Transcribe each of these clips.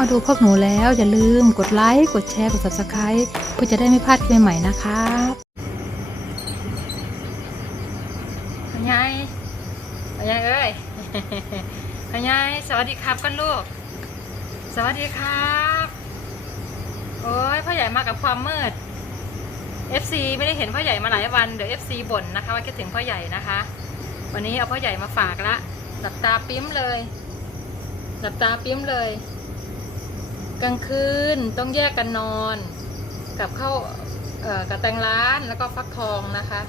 มาดูพวกหนูแล้ว อย่าลืมกดไลค์ กดแชร์ กด subscribe เพื่อจะได้ไม่พลาดคลิปใหม่ๆนะครับพญายพญายเอ้ยพญายสวัสดีครับกันลูก สวัสดีครับโอ้ยพ่อใหญ่มากับความมืด FC ไม่ได้เห็นพ่อใหญ่มาหลายวันเดี๋ยว FC บ่นนะคะว่าคิดถึงพ่อใหญ่นะคะ วันนี้เอาพ่อใหญ่มาฝากละหลับตาปิ้มเลยหลับตาปิ้มเลย กลางคืนต้องแยกกันนอน กับเข้าวกับแตงร้านแล้วก็ฟักทองนะคะ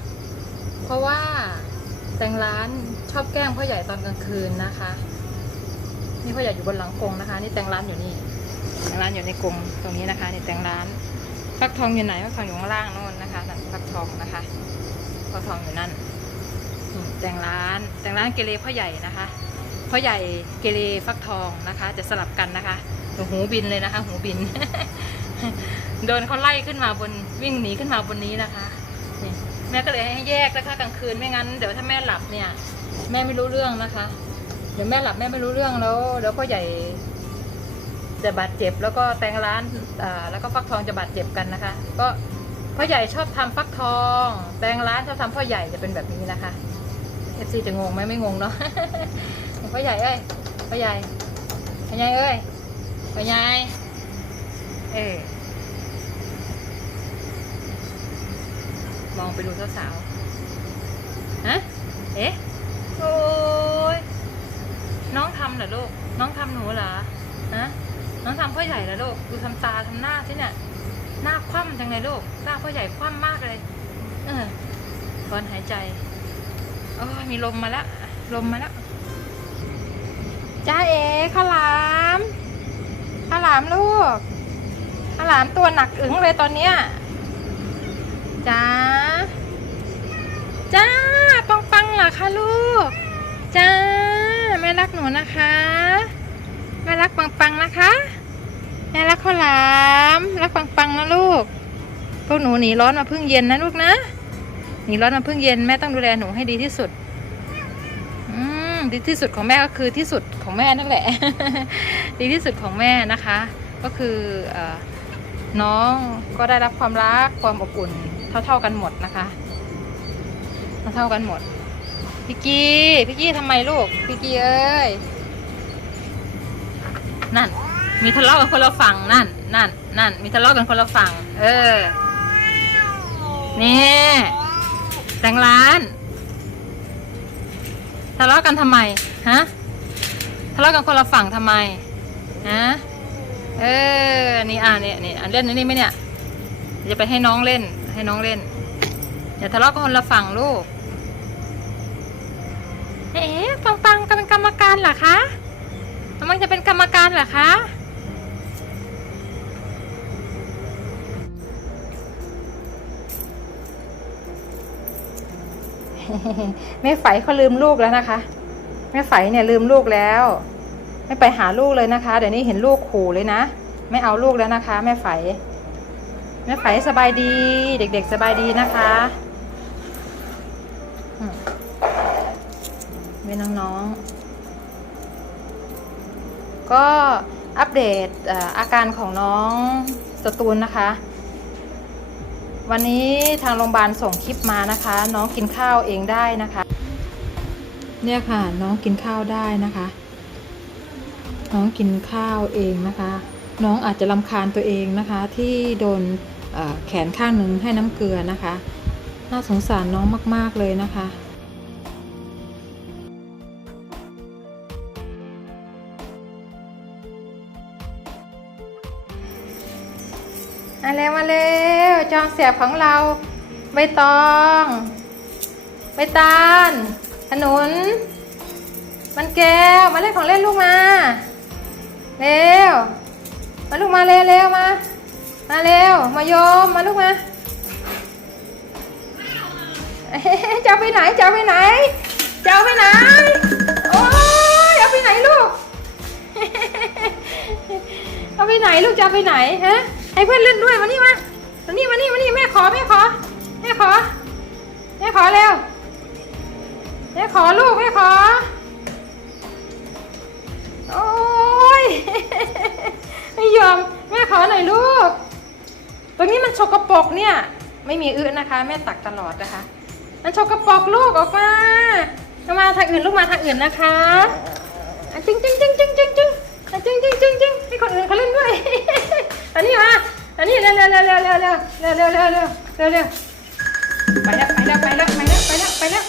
เพราะว่าแตงร้านชอบแกล้งพ่อใหญ่ตอนกลางคืนนะคะ นี่พ่อใหญ่อยู่บนหลังกรงนะคะ นี่แตงร้านอยู่นี่แตงร้านอยู่ในกรงตรงนี้นะคะนี่แตงร้านฟักทองอยู่ไหนฟักทองอยู่ข้างล่างโน่นนะคะนั่นฟักทองนะคะฟักทองอยู่นั่นแตงร้านแตงร้านเกเรพ่อใหญ่นะคะพ่อใหญ่เกเรฟักทองนะคะ จะสลับกันนะคะ หูหูบินเลยนะคะ หูบิน โดนเขาไล่ขึ้นมาบนวิ่งหนีขึ้นมาบนนี้นะคะแม่ก็เลยให้แยกนะคะกลางคืนไม่งั้นเดี๋ยวถ้าแม่หลับเนี่ย แม่ไม่รู้เรื่องนะคะ เดี๋ยวแม่หลับแม่ไม่รู้เรื่องแล้วแล้วพ่อใหญ่จะบาดเจ็บแล้วก็แตงร้านอ่าแล้วก็ฟักทองจะบาดเจ็บกันนะคะ ก็พ่อใหญ่ชอบทำฟักทอง แตงร้านชอบทำพ่อใหญ่จะเป็นแบบนี้นะคะเอฟซีจะงงไหมไม่งงเนาะพ่อใหญ่เอ้ยพ่อใหญ่พ่อใหญ่เอ้ย พ่อใหญ่เออมองไปดูสาวๆฮะ เอ๊ะ โอ้ยน้องทำเหรอลูก น้องทำหนูเหรอ ฮะ น้องทำพ่อใหญ่แล้วลูก ดูทำตาทำหน้าสิเนี่ยหน้าคว่ำจังเลยลูก หน้าพ่อใหญ่คว่ำมากเลย เออถอนหายใจโอ้ยมีลมมาแล้ว ลมมาแล้วจ้าเอ๋ข้าวหลาม ข้าหลามลูกข้าหลามตัวหนักอึ๋งเลยตอนเนี้ยจ้าจ้าปังปังเหรอคะลูกจ้าแม่รักหนูนะคะแม่รักปังปังนะคะแม่รักข้าวหลามรักปังปังนะลูกพวกหนูหนีร้อนมาพึ่งเย็นนะลูกนะหนีร้อนมาพึ่งเย็นแม่ต้องดูแลหนูให้ดีที่สุด ดีที่สุดของแม่ก็คือที่สุดของแม่นั่นแหละ ดีที่สุดของแม่นะคะ ก็คืออน้องก็ได้รับความรักความอบอุ่นเท่าๆกันหมดนะคะ เท่าๆกันหมดพี่กี้พี่กี้ทำไมลูกพี่กี้เอ้ยนั่น มีทะเลาะกันคนละฝั่งนั่นนั่นนั่นมีทะเลาะกันคนละฝั่ง เออนี่แต่งร้านะเลาะกันทำไมฮะทะเลาะกันคนละฝั่งทำไมฮะเออนี่อ่านี่นี่อันเล่นนี้นี่ไหมเนี่ยจะไปให้น้องเล่น ให้น้องเล่นอย่าทะเลาะกันคนละฝั่งลูกเอ๊ะปังปังๆก็เป็นกรรมการเหรอคะมันจะเป็นกรรมการเหรอคะ แม่ไฝเขาลืมลูกแล้วนะคะ แม่ไฝเนี่ยลืมลูกแล้ว ไม่ไปหาลูกเลยนะคะ เดี๋ยวนี้เห็นลูกขู่เลยนะ ไม่เอาลูกแล้วนะคะ แม่ไฝแม่ไฝสบายดี เด็กๆสบายดีนะคะเว้นน้องๆ ก็อัปเดตอาการของน้องสตูนนะคะ วันนี้ทางโรงพยาบาลส่งคลิปมานะคะ น้องกินข้าวเองได้นะคะ เนี่ยค่ะน้องกินข้าวได้นะคะ น้องกินข้าวเองนะคะ น้องอาจจะลำคาญตัวเองนะคะ ที่โดนแขนข้างหนึ่งให้น้ำเกลือนะคะ น่าสงสารน้องมาก ๆเลยนะคะ เร็วมาเร็วจองเสียบของเราใบตองใบตาลขนุน มันแก้วมาเล่นของเล่นลูกมาเร็วมาลูกมาเร็วเร็วมา มาเร็วมาโยมมาลูกมาเจะเอาไปไหนจะเอาไปไหนจะเอาไปไหนโอ้ยเอาไปไหนลูกเอาไปไหนลูกจะเอาไปไหนฮะ ให้เพื่อนเล่นด้วยมานี่มามานี่มานี่มานี่แม่ขอแม่ขอแม่ขอแม่ขอเร็วแม่ขอลูกแม่ขอ โอ้ยไม่ยอมแม่ขอหน่อยลูก ตรงนี้มันชกปรกเนี่ย ไม่มีอื้อนะคะ แม่ตักตลอดนะคะ มันชกปรกลูกออกมาเอามาทางอื่นลูกมาทางอื่นนะคะอะจึงจึงจึงจึงจึงจึงอะจึงจึงจึงจึงให้คน ร็วเร็วเร็วเร็วเร็วเร็วเร็วเร็วเร็วเร็วเร็วไปแล้วไปแล้วไปแล้วไปแล้วไปแล้วไปแล้ว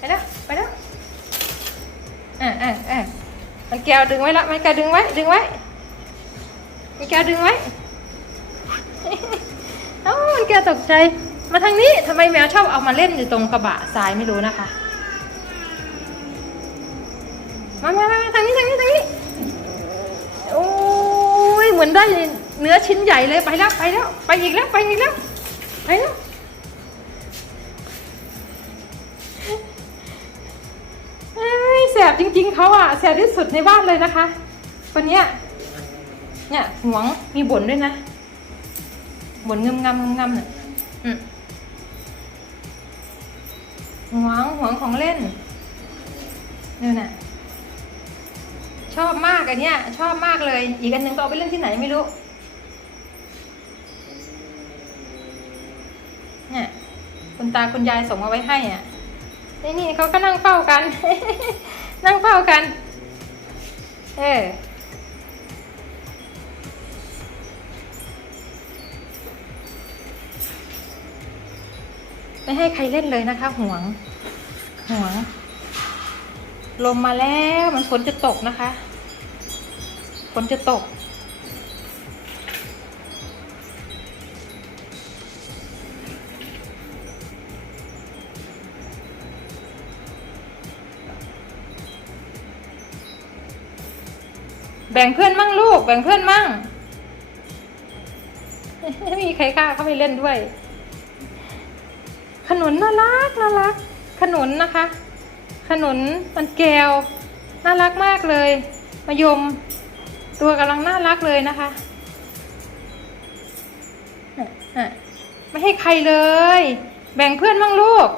ไปแล้วไปแล้วอ่าอ่าอ่ามันแก้วดึงไว้ละมันแก้วดึงไว้ดึงไว้มันแก้วดึงไว้เอ้ามันแก้วตกใจมาทางนี้ทำไมแมวชอบเอามาเล่นอยู่ตรงกระบะทรายไม่รู้นะคะมามามาทางนี้ทางนี้ทางนี้โอ้ยเหมือนได้ เนื้อชิ้นใหญ่เลยไปแล้วไปแล้ว ไปอีกแล้วไปอีกแล้วไปแล้วแสบจริง ๆเขาอะแสบที่สุดในบ้านเลยนะคะคนเนี้ยเนี่ยหวงมีบ่นด้วยนะบ่นงึมงำงึมงำเนี่ยอืมหวงหวงของเล่นเนี่ยนะชอบมากอันเนี้ยชอบมากเลย อีกอันหนึ่งก็เอาไปเล่นที่ไหนไม่รู้ เนี่ยคุณ ตาคุณยายส่งมาไว้ให้อะนี่นี่เขาก็นั่งเฝ้ากัน นั่งเฝ้ากัน เออไม่ให้ใครเล่นเลยนะคะห่วงห่วง ลมมาแล้วมันฝนจะตกนะคะ ฝนจะตก แบ่งเพื่อนมั่งลูก แบ่งเพื่อนมั่งไม่มีใครกล้าเข้าไปเล่นด้วย ขนุนน่ารักน่ารัก ขนุนนะคะ ขนุนมันแก้วน่ารักมากเลยมายม ตัวกำลังน่ารักเลยนะคะไม่ให้ใครเลย แบ่งเพื่อนบ้างลูก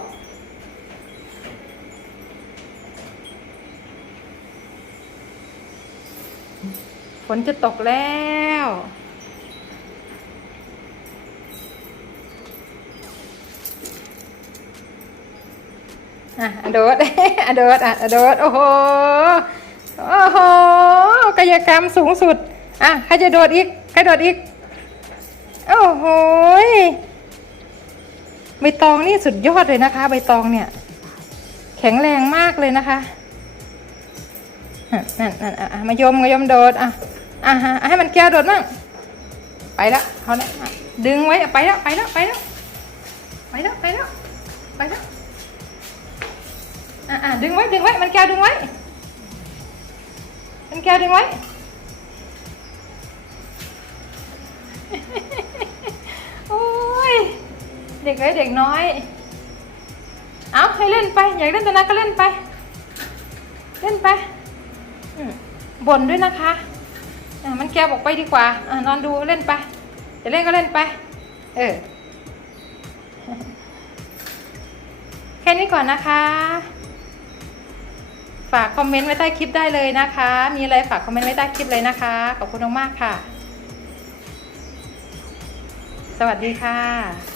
ฝนจะตกแล้ว อะอโดดอะโดดอะอะโดดโอ้โห โอ้โหกายกรรมสูงสุด อะใครจะโดดอีกใครโดดอีก โอ้โหใบตองนี่สุดยอดเลยนะคะ ใบตองเนี่ย แข็งแรงมากเลยนะคะ นั่นนั่นอะมายมมายมโดดอะอะฮะให้มันแก้วโดดมั่งไปแล้วเขาเนี่ยดึงไว้อะไปแล้วไปแล้วไปแล้วไปแล้วไปแล้วไปแล้วอะอะดึงไว้ดึงไว้มันแก้วดึงไว้ มันแก้วดึงไว้โอ้ยเด็กเล็กเด็กน้อยเอาให้เล่นไป อยากเล่นตัวนั้นก็เล่นไป เล่นไป บ่นด้วยนะคะอะมันแกบอกไปดีกว่าอะนอนดูเล่นไปจะเล่นก็เล่นไป เออ แค่นี้ก่อนนะคะ ฝากคอมเมนต์ไว้ใต้คลิปได้เลยนะคะ มีอะไรฝากคอมเมนต์ไว้ใต้คลิปเลยนะคะ ขอบคุณมากๆค่ะ สวัสดีค่ะ